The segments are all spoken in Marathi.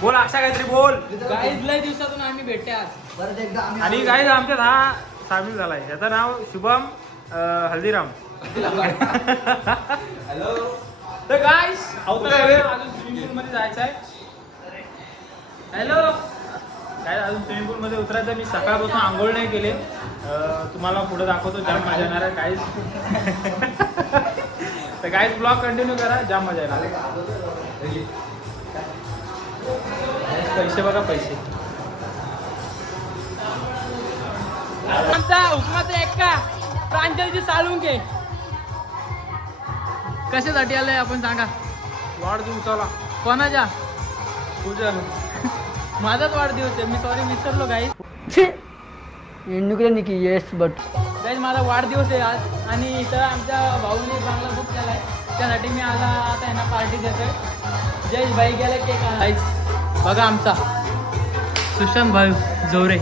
बोल अक्षा काहीतरी बोल. गाईज लय दिवसातून आम्ही भेटते आज. आणि गाईज आमच्यात हा सामील झालाय. याचं नाव शुभम हल्दीराम. हॅलो. तर गाईज अजून स्विमिंग पूल मध्ये जायचं आहे. हॅलो काय अजून स्विमिंग पूल मध्ये उतरायचं. मी सकाळपासून आंघोळ नाही केले. तुम्हाला पुढे दाखवतो जाम मजा येणार आहे गाईज. तर गाईज ब्लॉग कंटिन्यू करा जाम मजा येणार आहे. पैसे बघा पैसे. आमचा हुकमाचा एक्का प्रांजलजी साळुंके कशासाठी आलंय आपण सांगा. वाढदिवसाला कोणाच्या? तुझ्या. माझाच वाढदिवस आहे. मी सॉरी विसरलो guys. Nikki yes but guys माझा वाढदिवस आहे आज आणि इथं आमच्या भाऊने चांगला बुक केला आहे. त्यासाठी मी आला आता यांना पार्टी देतोय. जयेश भाई गेला केक आणायच. बघा आमचा सुशांत भाई जोरे.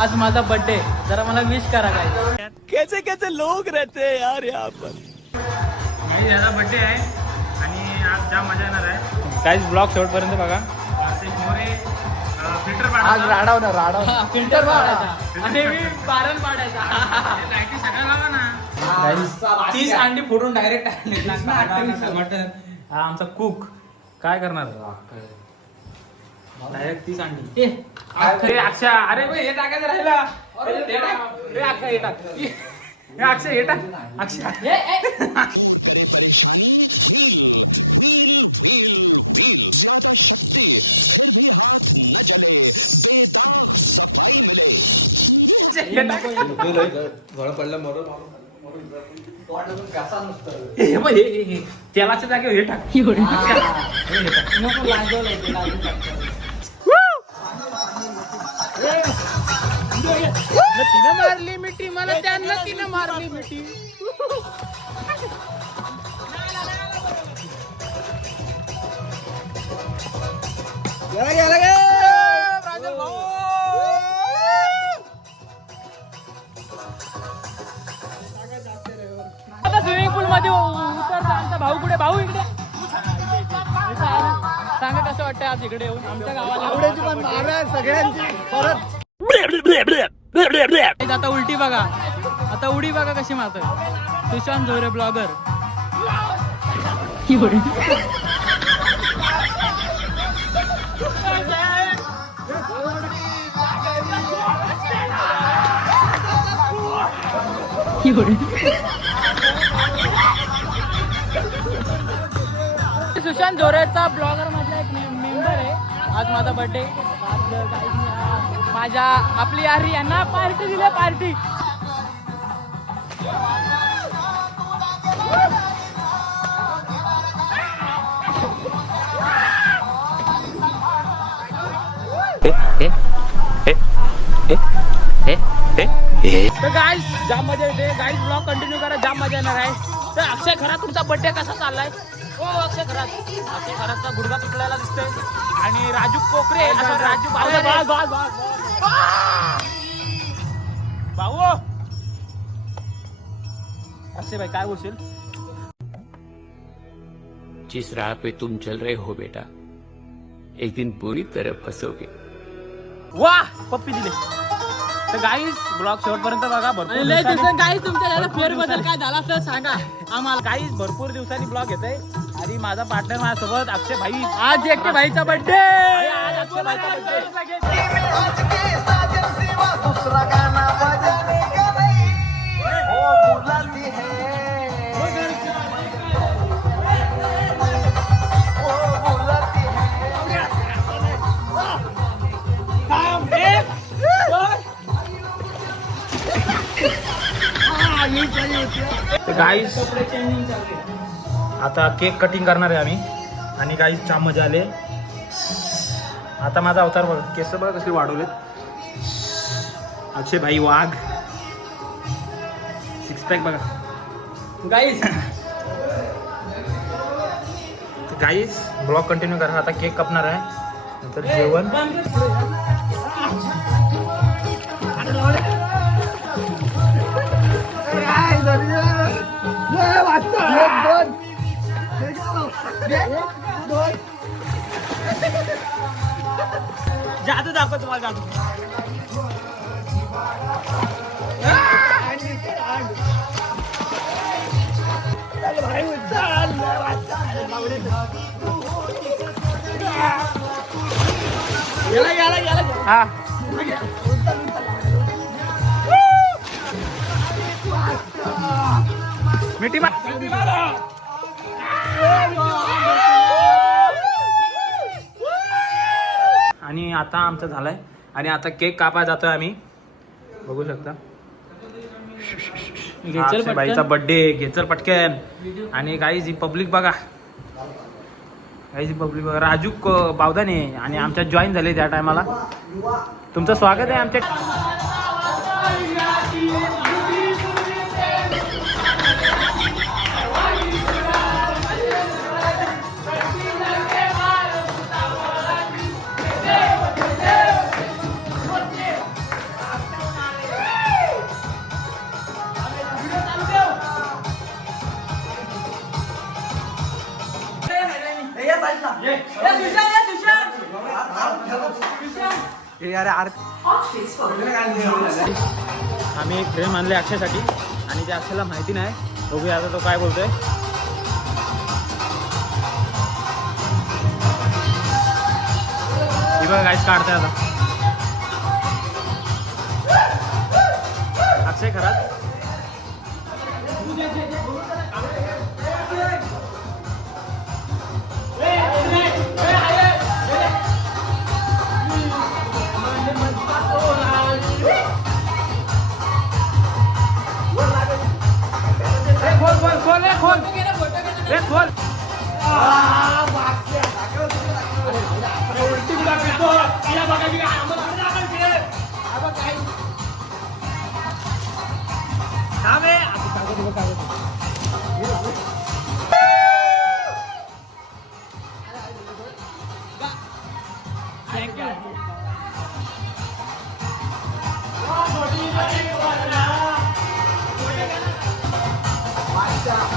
आज माझा बर्थडे जरा मला विश करा गाईज. कैसे कैसे लोग रहते हैं यार यहाँ पर. याचा बर्थडे आहे आणि आज जाम मजा येणार आहे. काहीच ब्लॉग शेवटपर्यंत बघा. फिल्टर आज राडवणार फिल्टर पाडायचा आणि मी बारण पाडायचा. सगळं लावा ना. 30 अंडी फोडून डायरेक्ट हा आमचा कुक काय करणार. डायरेक्ट 30 अंडी. अरे अक्षा अरे हे टाकायचं राहिला. हे अक्षा हे टाक. हे अक्षा हे टाक. अक्षा तेलाच्या जागेवर हे टाक. तिनं मारली मिठी मला त्यांना तिनं मारली मिठी. आता स्विमिंग पूल मध्ये उतरता आमचा भाऊ कुठे. भाऊ इकडे सांगा कसं वाटतं आज इकडे येऊन आमच्या गावाला. सगळ्यांची परत आता उलटी बघा. आता उडी बघा कशी मारतोय. सुशांत जोरे ब्लॉगर. सुशांत जोरेचा ब्लॉगर मधला एक मेंबर आहे. आज माझा बर्थडे. माझ्या आपली आरी यांना पार्टी दिली. पार्टी तर गाईज जाम मजा येते. गाईज ब्लॉग कंटिन्यू करा जाम मजा येणार आहे. तर अक्षय खरात तुमचा बर्थडे कसा चाललाय. हो अक्षय खरातचा गुडघा तुटलेला दिसतोय. आणि राजू कोकरे राजू भाऊ अक्षय भाई काय बोलशील. जिस राह पे तुम चल रहे हो बेटा एक दिन बुरी तरह फंसोगे. वाह पप्पी दिले. तर गाईज ब्लॉग शेवटपर्यंत बघा. भरपूर गाईज तुमच्या फेरबदल काय झाला तर सांगा आम्हाला. गाईज भरपूर दिवसांनी ब्लॉग येतोय आणि माझा पार्टनर माझ्यासोबत अक्षय भाई. आज एकटे भाईचा बर्थडे. आज अक्षय भाईचा बर्थडे. गाईज आता केक कटिंग करणार आहे आम्ही आणि गाईज जाम मजा आले. आता माझा अवतार बघ. केस बघ कसले वाढवलेत. अक्षय भाई वाघ. 6 पॅक बघा गाईज. गाईज ब्लॉग कंटिन्यू करा. आता केक कापणार आहे नंतर जेवण. वाटतं जादू दाखव तुम्हाला जादू. हा मिठी आणि आता आमचं झालंय आणि आता केक कापाय जातोय आम्ही. बघू शकता बाईचा बर्थडे. घेचल पटकन. आणि गाईज ही पब्लिक बघा. गाईज ही पब्लिक बघा. राजू बावदाने आणि आमच्यात जॉईन झाले त्या टायमाला. तुमचं स्वागत आहे आमच्या. आम्ही एक फ्रेम आणले अक्षयसाठी आणि ते अक्षयला माहिती नाही. बघूया आता तो काय बोलतोय. ही बघा गाईस काढतोय आता अक्षय खरात.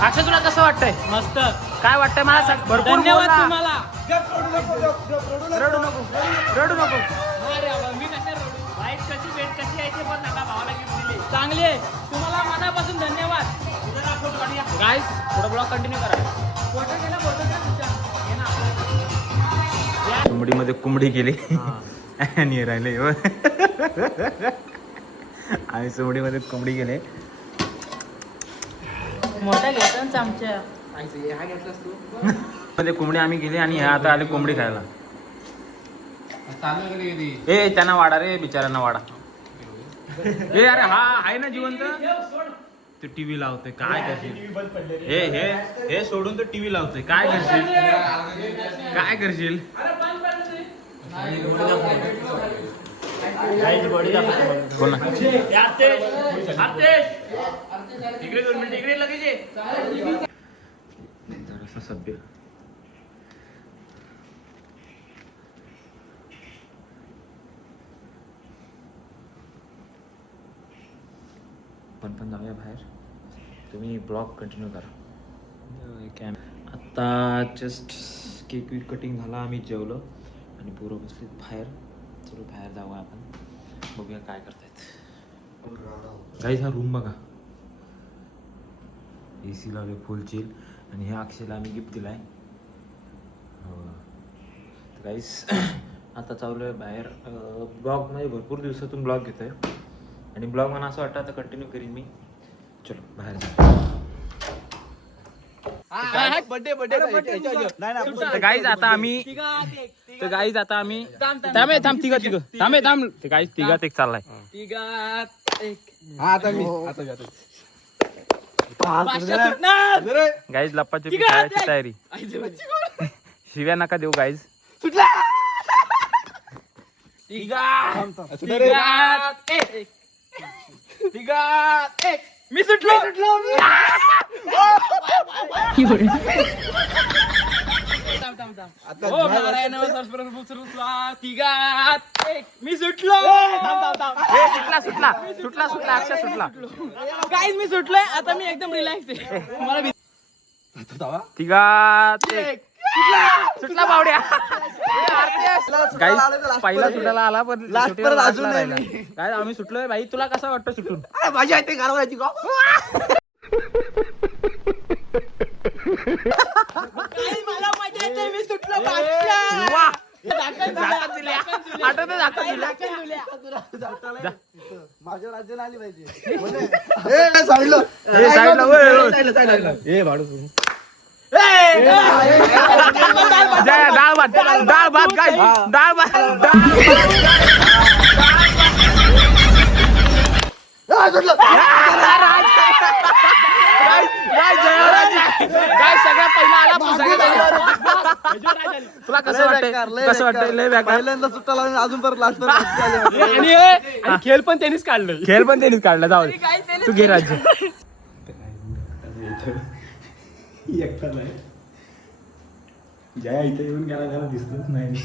अक्षय तुला कसं वाटतंय? मस्त. काय वाटतंय मला सांग. भरपूर धन्यवाद बोल ना. तुम्हाला. रडू नको रडू नको. मी कशा वाईट कशी भेट कशी आहे ते पण सांगा. भावाला गिफ्ट दिली चांगली आहे. तुम्हाला मनापासून धन्यवाद. गाईस थोडा ब्लॉग कंटिन्यू करा. फोटो केला फोटो कोंबडीमध्ये कोंबडी केली आणि राहिले आणि सोबडीमध्ये कोंबडी गेले. मोठ्या घेतात आमच्या मध्ये कोंबडी आम्ही गेली आणि ह्या आता आले कोंबडी खायला. ए त्यांना वाडा रे बिचाऱ्यांना वाडा. ए अरे हा आहे ना जिवंत. तो टीव्ही लावतोय काय करशील. हे सोडून तो टीव्ही लावतोय काय करशील. काय करशील. बोल ना. इकडे 2 मिनिट इकडे लगेच ये. जरासा सभ्य. पण जाऊया बाहेर. तुम्ही ब्लॉग कंटिन्यू करा. आता जस्ट केक वीक कटिंग झाला. आम्ही जेवलो आणि पोरं बसलीत बाहेर. चलो बाहेर जाऊया आपण. बघूया काय करतायत. गाईज हा रूम बघा. AC लावले फुल चिल. आणि ह्या अक्षयला आम्ही गिफ्ट दिलाय. गाईज आता चालू आहे बाहेर. ब्लॉग मध्ये भरपूर दिवसातून ब्लॉग घेतोय आणि ब्लॉग मला असं वाटतं आता कंटिन्यू करीन मी. चलो बाहेर जाऊ. गाईज आता आम्ही थांब ते गाईज तिघात एक चाललाय. गाईज लप्पाची खेळायची तयारी. शिव्या नका देऊ गाईज. मी सुटलो. मी सुटलो. सुटला अक्षय सुटला. गाईज मी सुटलोय आता. मी एकदम रिलॅक्स आहे. मला तिघात एक. सुटला बावड्या Guys, पहिला सुटायला आला पण Last सुटीला परत last अजून ला नाही राहिला. काय आम्ही सुटलोय भाई, तुला कसं वाटतं सुटून? माझी आहे ते गारवायची का मला मजा येते मी सुटलो वा! झाकण दिल्या. आठवतं झाकण दिल्या. माझ्या राज्याला आली पाहिजे सांगितलं ए, साईडला, ओय, ओय. डाळ भात काय डाळ भात सगळ्यात पहिला आला तुला कसं वाटतंय लय बेकार. पहिल्यांदा सुट्टा लावून अजून परत लास्ट आणि खेळ पण त्यांनीच काढला जाऊ दे. तू घे राज्य. एकटाच आहे. जया इथे येऊन गेला त्याला दिसतच नाही.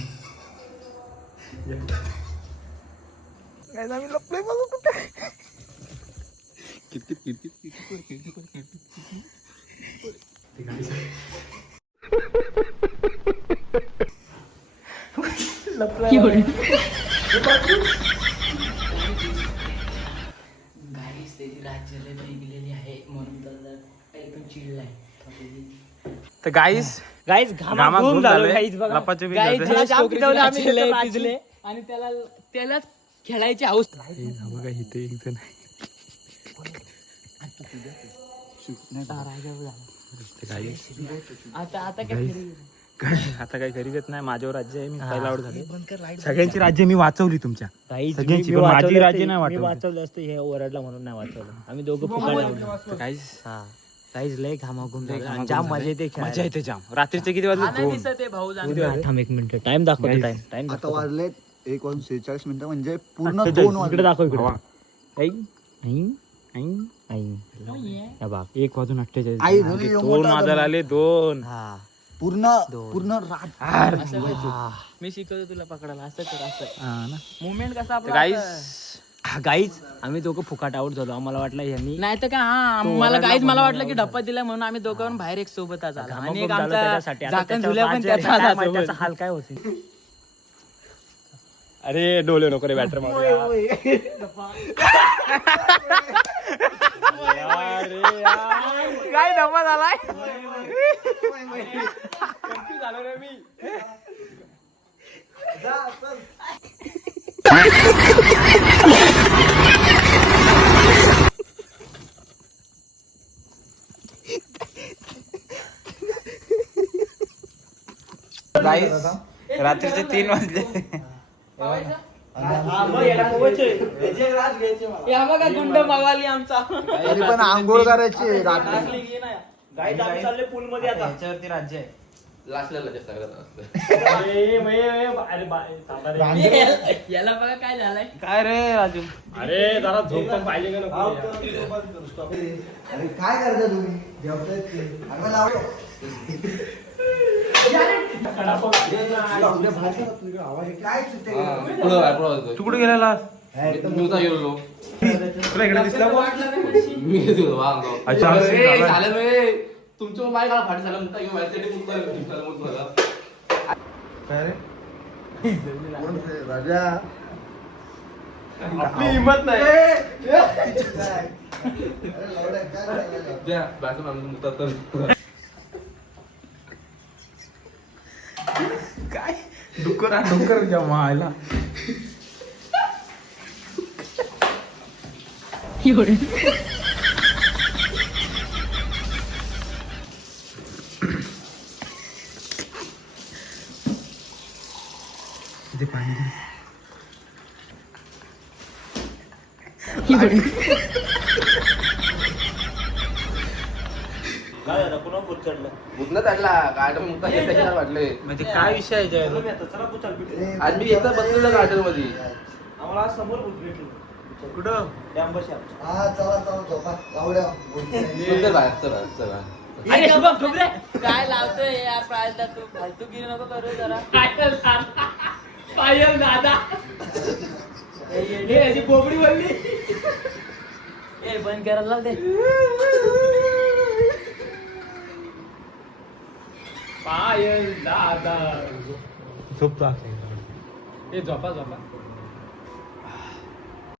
तर गाईस घामा घूम झालो गाईस बघा. लपाछपी करतोय. आणि त्यालाच खेळायची हाऊस. बघा इथे एक जण आता काही गरीबच नाही. माझ्यावर राज्य आहे, मी पहिला आउट झाले. सगळ्यांची राज्य मी वाचवली तुमच्या सगळ्यांची, पण माझी राज्य नाही वाचवली. वाचवलं असतं हे ओरडला म्हणून नाही वाचवलं. आम्ही दोघं फुकट काहीच लय घामाघूम झालं. जाम मजा येते मजा येते जाम. रात्रीचे किती वाजले? थांब एक मिनिट टाइम दाखवतो. टाइम आता वाजले 1:46 म्हणजे पूर्ण 2 वाजले. इकडे दाखव. इकडे एक वाजून 48 आई घरी येऊन 2 वाजायला आले. 2 पूर्ण रात मी शिकवतो तुला पकडायला. असं कर, असं ना. मुवमेंट कसा आपला. गाईज आम्ही दोघं फुकाट आउट झालो. आम्हाला वाटलं यांनी नाही तर काय. मला वाटलं की डप्पा दिला म्हणून आम्ही दोघं बाहेर एक सोबत आलो. आणि एक आमचा झाकण झुल्या पण त्याचा हाल काय होते. अरे डोले नको रे बॅटर काय धम्मा झालाय. झालो रे मी. रात्रीचे 3 वाजले. गुंड मावाली आमचा. तरी पण आंघोळ करायची रात्री. पूल मध्ये आता याच्यावरती राज्य आहे. याला बघा काय झालंय. काय रे राजू. अरे जरा झोप पण पाहिजे का नको. अरे काय करता तुम्ही जेवताय की? अगं लावलं. काय सुटे? तू कुठे गेलेला? तुला इकडे दिसला का? अच्छा तुमचं माय काळ फाटी झालं म्हणता किंवा काय रे? कोण रे? राजा आपली हिंमत नाही. काय डुक्कर जेव्हा आयला. इथे पाणी दे. म्हणजे काय विषय आहे. आज मी एकदा बसलेलं गार्डन मध्ये. आम्हाला समोर भेटलो. कुठं? हा चला झोपा लावड्या. अरे शुभम ठोक रे. काय लावतोय यार प्रायला तू. फालतूगिरी नको करू जरा. पायल दादा याची बोबडी बोलली. ए बंद करायला दे. पायल दादा झोपता हे झोपा झोपा